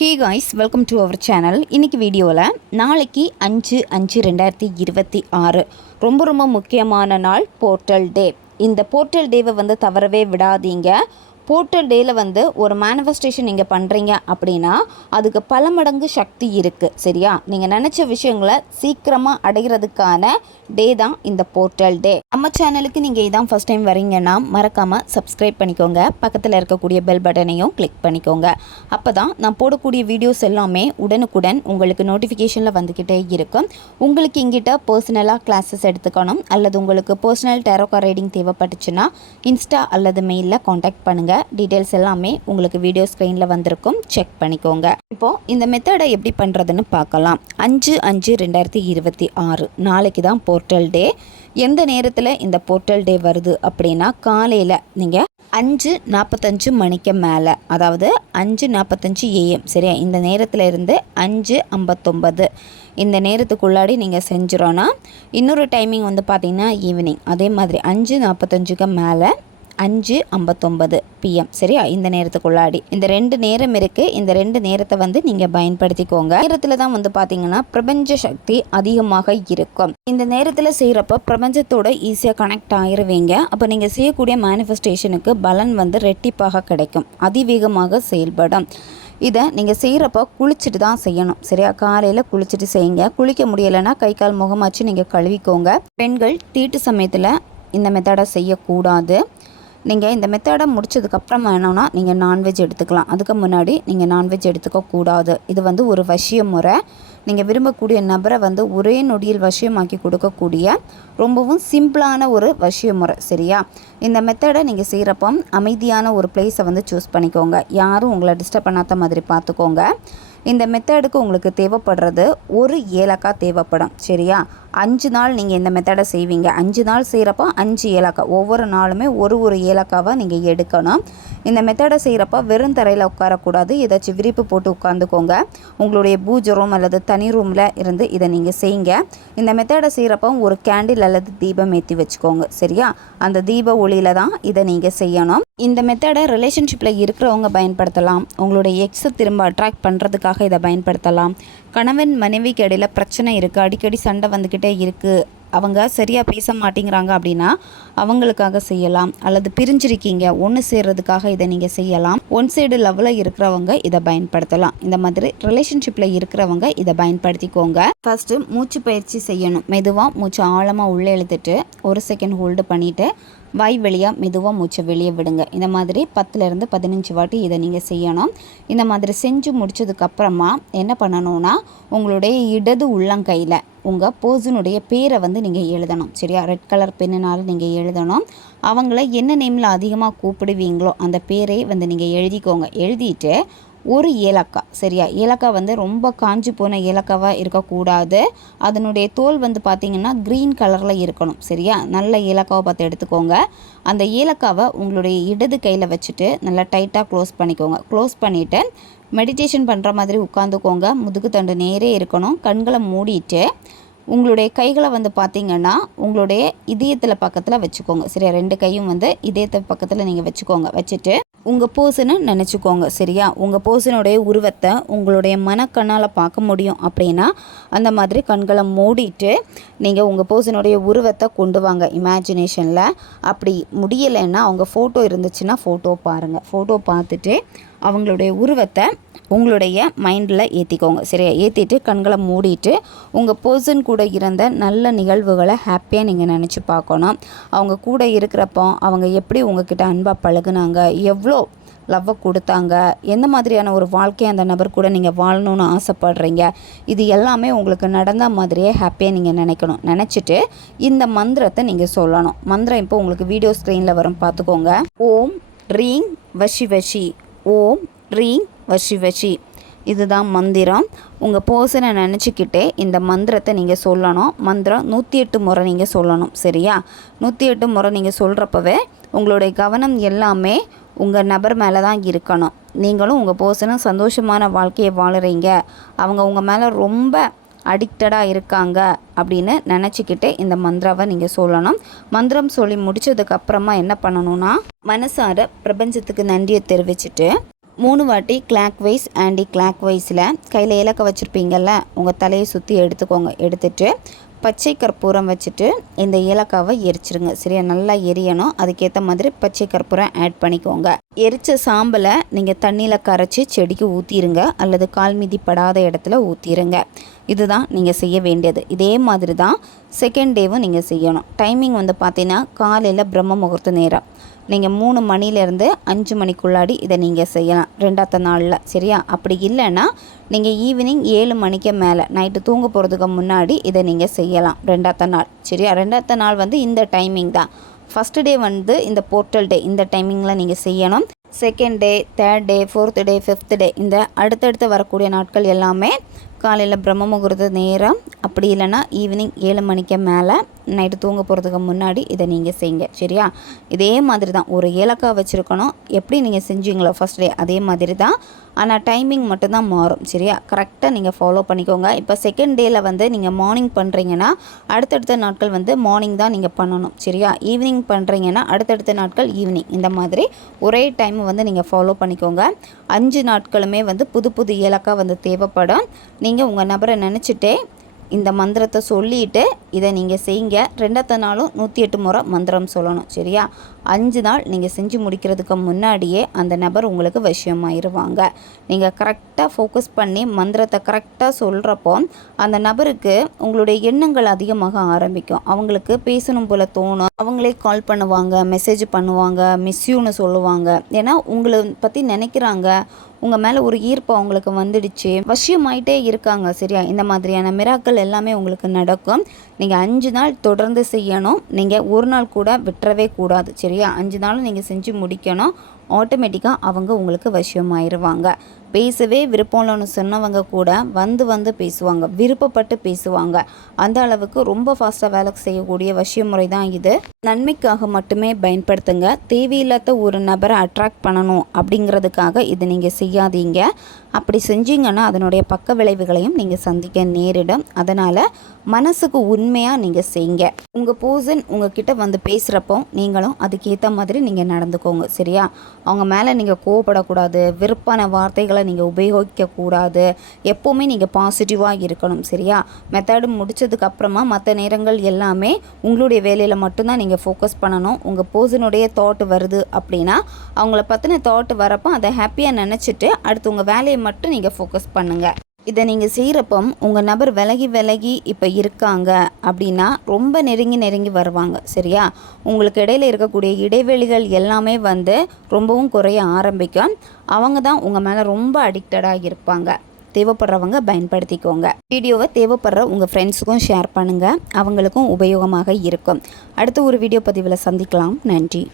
Hey guys, welcome to our channel. இன்றைக்கி வீடியோவில் நாளைக்கு 5/5/2026 ரொம்ப முக்கியமான நாள், போர்ட்டல் டே. இந்த போர்ட்டல் டேவை தவறவே விடாதீங்க. போர்ட்டல் டேயில் ஒரு மேனிஃபெஸ்டேஷன் நீங்கள் பண்ணுறீங்க அப்படின்னா அதுக்கு பல மடங்கு சக்தி இருக்குது. சரியா? நீங்கள் நினச்ச விஷயங்களை சீக்கிரமாக அடைகிறதுக்கான டே தான் இந்த போர்ட்டல் டே. நம்ம சேனலுக்கு நீங்கள் இதான் ஃபஸ்ட் டைம் வரீங்கன்னா மறக்காமல் சப்ஸ்கிரைப் பண்ணிக்கோங்க. பக்கத்தில் இருக்கக்கூடிய பெல் பட்டனையும் கிளிக் பண்ணிக்கோங்க. அப்போ தான் நான் போடக்கூடிய வீடியோஸ் எல்லாமே உடனுக்குடன் உங்களுக்கு நோட்டிஃபிகேஷனில் வந்துக்கிட்டே இருக்கும். உங்களுக்கு இங்கிட்ட பர்சனலாக கிளாஸஸ் எடுத்துக்கணும் அல்லது உங்களுக்கு பர்சனல் டேரோ கார்ட் ரீடிங் தேவைப்பட்டுச்சுன்னா இன்ஸ்டா அல்லது மெயிலில் காண்டாக்ட் பண்ணுங்கள். டீட்டெயில்ஸ் எல்லாமே உங்களுக்கு வீடியோ ஸ்க்ரீனில் வந்திருக்கும், செக் பண்ணிக்கோங்க. இப்போது இந்த மெத்தடை எப்படி பண்ணுறதுன்னு பார்க்கலாம். 5/5/2026 நாளைக்கு தான் போர்ட்டல் டே. எந்த நேரத்தில் இந்த போர்ட்டல் டே வருது அப்படின்னா காலையில் நீங்கள் 5:45 மணிக்கு மேலே, அதாவது 5:45 AM. சரியா? இந்த நேரத்தில் இருந்து 5:59 இந்த நேரத்துக்குள்ளாடி நீங்கள் செஞ்சிடணும். இன்னொரு டைமிங் பார்த்தீங்கன்னா ஈவினிங் அதே மாதிரி 5:45க்கு மேலே 5:59 PM. சரியா? இந்த நேரத்துக்குள்ளாடி இந்த 2 நேரம் இருக்குது. இந்த 2 நேரத்தை நீங்கள் பயன்படுத்திக்கோங்க. நேரத்தில் தான் பார்த்தீங்கன்னா பிரபஞ்ச சக்தி அதிகமாக இருக்கும். இந்த நேரத்தில் செய்கிறப்ப பிரபஞ்சத்தோட ஈஸியாக கனெக்ட் ஆகிருவீங்க. அப்போ நீங்கள் செய்யக்கூடிய மேனிஃபெஸ்டேஷனுக்கு பலன் ரெட்டிப்பாக கிடைக்கும், அதிவேகமாக செயல்படும். இதை நீங்கள் செய்கிறப்ப குளிச்சுட்டு தான் செய்யணும். சரியா? காலையில் குளிச்சுட்டு செய்யுங்க. குளிக்க முடியலைன்னா கை கால் முகமாச்சு நீங்கள் கழுவிக்கோங்க. பெண்கள் தீட்டு சமயத்தில் இந்த மெத்தடை செய்யக்கூடாது. நீங்கள் இந்த மெத்தடை முடிச்சதுக்கப்புறம் வேணும்னா நீங்கள் நான்வெஜ் எடுத்துக்கலாம். அதுக்கு முன்னாடி நீங்கள் நான்வெஜ் எடுத்துக்கக்கூடாது. இது ஒரு வசிய முறை. நீங்கள் விரும்பக்கூடிய நபரை ஒரே நொடியில் வசியமாக்கி கொடுக்கக்கூடிய ரொம்பவும் சிம்பிளான ஒரு வசிய முறை. சரியா? இந்த மெத்தடை நீங்கள் செய்கிறப்போ அமைதியான ஒரு பிளேஸை சூஸ் பண்ணிக்கோங்க. யாரும் உங்களை டிஸ்டர்ப் பண்ணாத மாதிரி பார்த்துக்கோங்க. இந்த மெத்தடுக்கு உங்களுக்கு தேவைப்படுறது ஒரு ஏலக்காய் தேவைப்படும். சரியா? 5 நாள் நீங்கள் இந்த மெத்தடை செய்வீங்க. 5 நாள் செய்கிறப்போ 5 ஏலக்காய், ஒவ்வொரு நாளுமே ஒரு ஏலக்காவை நீங்கள் எடுக்கணும். இந்த மெத்தடை செய்கிறப்போ வெறும் தரையில் உட்காரக்கூடாது. ஏதாச்சும் விரிப்பு போட்டு உட்காந்துக்கோங்க. உங்களுடைய பூஜை ரூம் அல்லது தனி ரூமில் இருந்து இதை நீங்கள் செய்யுங்க. இந்த மெத்தடை செய்கிறப்போ ஒரு கேண்டில் அல்லது தீபம் ஏற்றி வச்சுக்கோங்க. சரியா? அந்த தீப ஒளியில் தான் இதை நீங்கள் செய்யணும். இந்த மெத்தடை ரிலேஷன்ஷிப்பில் இருக்கிறவங்க பயன்படுத்தலாம். உங்களுடைய எக்ஸை திரும்ப அட்ராக்ட் பண்ணுறதுக்காக இதை பயன்படுத்தலாம். கணவன் மனைவிக்கு இடையில் பிரச்சனை இருக்குது, அடிக்கடி சண்டை வந்துக்கிட்டே இருக்குது, அவங்க சரியாக பேச மாட்டேங்கிறாங்க அப்படின்னா அவங்களுக்காக செய்யலாம். அல்லது பிரிஞ்சிருக்கீங்க, ஒன்று சேர்றதுக்காக இதை நீங்கள் செய்யலாம். ஒன் சைடு லெவலில் இருக்கிறவங்க இதை பயன்படுத்தலாம். இந்த மாதிரி ரிலேஷன்ஷிப்பில் இருக்கிறவங்க இதை பயன்படுத்திக்கோங்க. ஃபஸ்ட்டு மூச்சு பயிற்சி செய்யணும். மெதுவாக மூச்சு ஆழமாக உள்ளே இழுத்துட்டு 1 செகண்ட் ஹோல்டு பண்ணிவிட்டு வாய் வழியாக மெதுவாக மூச்சை வெளியே விடுங்க. இந்த மாதிரி 10லேருந்து 15 வாட்டி இதை நீங்கள் செய்யணும். இந்த மாதிரி செஞ்சு முடிச்சதுக்கப்புறமா என்ன பண்ணணும்னா உங்களுடைய இடது உள்ளங்கையில் உங்கள் பர்சனுடைய பேரை நீங்கள் எழுதணும். சரியா? ரெட் கலர் பெண்ணுனால நீங்கள் எழுதணும். அவங்கள என்ன நேமில் அதிகமாக கூப்பிடுவீங்களோ அந்த பேரை நீங்கள் எழுதிக்கோங்க. எழுதிட்டு ஒரு ஏலக்காய். சரியா? ஏலக்காய் ரொம்ப காஞ்சி போன ஏலக்காவாக இருக்கக்கூடாது. அதனுடைய தோல் பார்த்திங்கன்னா க்ரீன் கலரில் இருக்கணும். சரியா? நல்ல ஏலக்காவை பார்த்து எடுத்துக்கோங்க. அந்த ஏலக்காவை உங்களுடைய இடது கையில் வச்சுட்டு நல்லா டைட்டாக க்ளோஸ் பண்ணிக்கோங்க. க்ளோஸ் பண்ணிவிட்டு மெடிடேஷன் பண்ணுற மாதிரி உட்காந்துக்கோங்க. முதுகு தண்டு நேரே இருக்கணும். கண்களை மூடிட்டு உங்களுடைய கைகளை பார்த்திங்கன்னா உங்களுடைய இதயத்தில் பக்கத்தில் வச்சுக்கோங்க. சரியா? 2 கையும் இதயத்தை பக்கத்தில் நீங்கள் வச்சுக்கோங்க. வச்சுட்டு உங்கள் பர்சனை நினச்சிக்கோங்க. சரியா? உங்கள் பர்சனுடைய உருவத்தை உங்களுடைய மனக்கண்ணால் பார்க்க முடியும் அப்படின்னா அந்த மாதிரி கண்களை மூடிட்டு நீங்கள் உங்கள் பர்சனுடைய உருவத்தை கொண்டு வாங்க இமேஜினேஷனில். அப்படி முடியலைன்னா அவங்க ஃபோட்டோ இருந்துச்சுன்னா ஃபோட்டோ பாருங்கள். ஃபோட்டோ பார்த்துட்டு அவங்களுடைய உருவத்தை உங்களுடைய மைண்டில் ஏற்றிக்கோங்க. சரியா? ஏற்றிட்டு கண்களை மூடிட்டு உங்கள் பர்சன் கூட இருந்த நல்ல நிகழ்வுகளை ஹாப்பியாக நீங்கள் நினச்சி பார்க்கணும். அவங்க கூட இருக்கிறப்போ அவங்க எப்படி உங்ககிட்ட அன்பாக பழகுனாங்க, எவ்வளோ லவ்வை கொடுத்தாங்க, எந்த மாதிரியான ஒரு வாழ்க்கையை அந்த நபர் கூட நீங்கள் வாழணும்னு ஆசைப்படுறீங்க, இது எல்லாமே உங்களுக்கு நடந்த மாதிரியே ஹாப்பியாக நீங்கள் நினைக்கணும். நினச்சிட்டு இந்த மந்திரத்தை நீங்கள் சொல்லணும். மந்திரம் இப்போ உங்களுக்கு வீடியோ ஸ்க்ரீனில் வரும், பார்த்துக்கோங்க. ஓம் ரீங் வஷி வஷி, ஓம் ரீங் வஷி வஷி. இதுதான் மந்திரம். உங்கள் பர்சனை நினச்சிக்கிட்டே இந்த மந்திரத்தை நீங்கள் சொல்லணும். மந்திரம் 108 முறை நீங்கள் சொல்லணும். சரியா? 108 முறை நீங்கள் சொல்கிறப்பவே உங்களுடைய கவனம் எல்லாமே உங்கள் நபர் மேலே தான் இருக்கணும். நீங்களும் உங்கள் பர்சனும் சந்தோஷமான வாழ்க்கையை வாழுறீங்க, அவங்க உங்கள் மேலே ரொம்ப அடிக்டடாக இருக்காங்க அப்படின்னு நினச்சிக்கிட்டு இந்த மந்திராவை நீங்கள் சொல்லணும். மந்திரம் சொல்லி முடித்ததுக்கப்புறமா என்ன பண்ணணும்னா மனசார பிரபஞ்சத்துக்கு நன்றியை தெரிவிச்சுட்டு 3 வாட்டி கிளாக் வைஸ் ஆன்டி கிளாக் வைஸில் கையில் ஏலக்காய் வச்சுருப்பீங்கள்ல, உங்கள் தலையை சுற்றி எடுத்துக்கோங்க. எடுத்துட்டு பச்சை கற்பூரம் வச்சுட்டு இந்த ஏலக்காவை எரிச்சிருங்க. சரியா, நல்லா எரியணும். அதுக்கேற்ற மாதிரி பச்சை கற்பூரம் ஆட் பண்ணிக்கோங்க. எரித்த சாம்பலை நீங்கள் தண்ணியில் கரைச்சி செடிக்கு ஊற்றிடுங்க, அல்லது கால் மீதி படாத இடத்துல ஊற்றிடுங்க. இதுதான் நீங்கள் செய்ய வேண்டியது. இதே மாதிரி தான் செகண்ட் டேவும் நீங்கள் செய்யணும். டைமிங் வந்து பார்த்தீங்கன்னா காலையில் பிரம்ம முகூர்த்த நேரம். நீங்கள் 3 மணிலேருந்து 5 மணிக்குள்ளாடி இதை நீங்கள் செய்யலாம் 2ஆவது நாளில். சரியா, அப்படி இல்லைன்னா நீங்கள் ஈவினிங் 7 மணிக்கு மேலே நைட்டு தூங்க போகிறதுக்கு முன்னாடி இதை நீங்கள் செய்யலாம் 2ஆவது நாள். சரியா, 2ஆவது நாள் வந்து இந்த டைமிங் தான். ஃபஸ்ட்டு டே வந்து இந்த போர்ட்டல் டே இந்த டைமிங்கில் நீங்கள் செய்யணும். Second day, third day, 4th டே, 5th டே, இந்த அடுத்தடுத்து வரக்கூடிய நாட்கள் எல்லாமே காலையில் பிரம்ம முகூர்த்த நேரம், அப்படி இல்லைன்னா ஈவினிங் 7 மணிக்கு மேலே நைட்டு தூங்க போகிறதுக்கு முன்னாடி இதை நீங்கள் செய்யுங்க. சரியா, இதே மாதிரி தான் ஒரு ஏலக்காய் வச்சுருக்கணும். எப்படி நீங்கள் செஞ்சீங்களோ ஃபஸ்ட் டே அதே மாதிரி தான், ஆனால் டைமிங் மட்டும்தான் மாறும். சரியா, கரெக்டாக நீங்கள் ஃபாலோ பண்ணிக்கோங்க. இப்போ செகண்ட் டேயில் வந்து நீங்கள் மார்னிங் பண்ணுறீங்கன்னா அடுத்தடுத்த நாட்கள் வந்து மார்னிங் தான் நீங்கள் பண்ணணும். சரியா, ஈவினிங் பண்ணுறீங்கன்னா அடுத்தடுத்த நாட்கள் ஈவினிங். இந்த மாதிரி ஒரே டைம் வந்து நீங்கள் ஃபாலோ பண்ணிக்கோங்க. 5 நாட்களுமே வந்து புது புது ஏலக்காய் வந்து தேவைப்படும். நீங்கள் உங்கள் நபரை நினச்சிட்டே இந்த மந்திரத்தை சொல்லிவிட்டு இதை நீங்கள் செய்யுங்க. 2ஆவது நாளும் 108 முறை மந்திரம் சொல்லணும். சரியா, 5 நாள் நீங்கள் செஞ்சு முடிக்கிறதுக்கு முன்னாடியே அந்த நபர் உங்களுக்கு வசியமாயிருவாங்க. நீங்கள் கரெக்டாக ஃபோக்கஸ் பண்ணி மந்திரத்தை கரெக்டாக சொல்கிறப்போ அந்த நபருக்கு உங்களுடைய எண்ணங்கள் அதிகமாக ஆரம்பிக்கும். அவங்களுக்கு பேசணும் போல் தோணும். அவங்களே கால் பண்ணுவாங்க, மெசேஜ் பண்ணுவாங்க, மிஸ்யூன்னு சொல்லுவாங்க. ஏன்னா உங்களை பற்றி நினைக்கிறாங்க. உங்கள் மேலே ஒரு ஈர்ப்பு அவங்களுக்கு வந்துடுச்சு, வசியமாயிட்டே இருக்காங்க. சரியா, இந்த மாதிரியான மிராக்கள் எல்லாமே உங்களுக்கு நடக்கும். நீங்கள் 5 நாள் தொடர்ந்து செய்யணும். நீங்கள் ஒரு நாள் கூட விட்டுறவே கூடாது. சரியா, 5 நாளும் நீங்கள் செஞ்சு முடிக்கணும். ஆட்டோமேட்டிக்காக அவங்க உங்களுக்கு வசியமாயிருவாங்க. பேசவே விருப்பம் இல்லைன்னு சொன்னவங்க கூட வந்து பேசுவாங்க, விருப்பப்பட்டு பேசுவாங்க. அந்த அளவுக்கு ரொம்ப ஃபாஸ்ட்டாக வேலை செய்யக்கூடிய வசிய முறை தான் இது. நன்மைக்காக மட்டுமே பயன்படுத்துங்க. தேவையில்லாத ஒரு நபரை அட்ராக்ட் பண்ணணும் அப்படிங்கிறதுக்காக இதை நீங்கள் செய்யாதீங்க. அப்படி செஞ்சீங்கன்னா அதனுடைய பக்க விளைவுகளையும் நீங்கள் சந்திக்க நேரிடும். அதனால் மனசுக்கு உண்மையாக நீங்கள் செய்யுங்க. உங்கள் பர்சன் உங்ககிட்ட வந்து பேசுகிறப்போ நீங்களும் அதுக்கேற்ற மாதிரி நீங்கள் நடந்துக்கோங்க. சரியா, அவங்க மேலே நீங்கள் கோவப்படக்கூடாது, விருப்பான வார்த்தைகளை நீங்கள் உபயோகிக்கக்கூடாது. எப்போவுமே நீங்கள் பாசிட்டிவாக இருக்கணும். சரியா, மெத்தடு முடித்ததுக்கப்புறமா மற்ற நேரங்கள் எல்லாமே உங்களுடைய வேலையில் மட்டும்தான் நீங்கள் ஃபோக்கஸ் பண்ணணும். உங்கள் பர்சனுடைய தாட் வருது அப்படின்னா அவங்கள பற்றின தாட் வரப்போ அதை ஹாப்பியாக நினச்சிட்டு அடுத்து உங்கள் வேலையை மட்டும் நீங்கள் ஃபோக்கஸ் பண்ணுங்கள். இதை நீங்கள் செய்கிறப்போ உங்கள் நபர் விலகி இப்போ இருக்காங்க அப்படின்னா ரொம்ப நெருங்கி வருவாங்க. சரியா, உங்களுக்கு இடையில் இருக்கக்கூடிய இடைவெளிகள் எல்லாமே வந்து ரொம்பவும் குறைய ஆரம்பிக்கும். அவங்க தான் உங்கள் மேலே ரொம்ப அடிக்டடாக இருப்பாங்க. தேவைப்படுறவங்க பயன்படுத்திக்கோங்க. வீடியோவை தேவைப்படுற உங்கள் ஃப்ரெண்ட்ஸுக்கும் ஷேர் பண்ணுங்கள், அவங்களுக்கும் உபயோகமாக இருக்கும். அடுத்த ஒரு வீடியோ பதிவில் சந்திக்கலாம். நன்றி.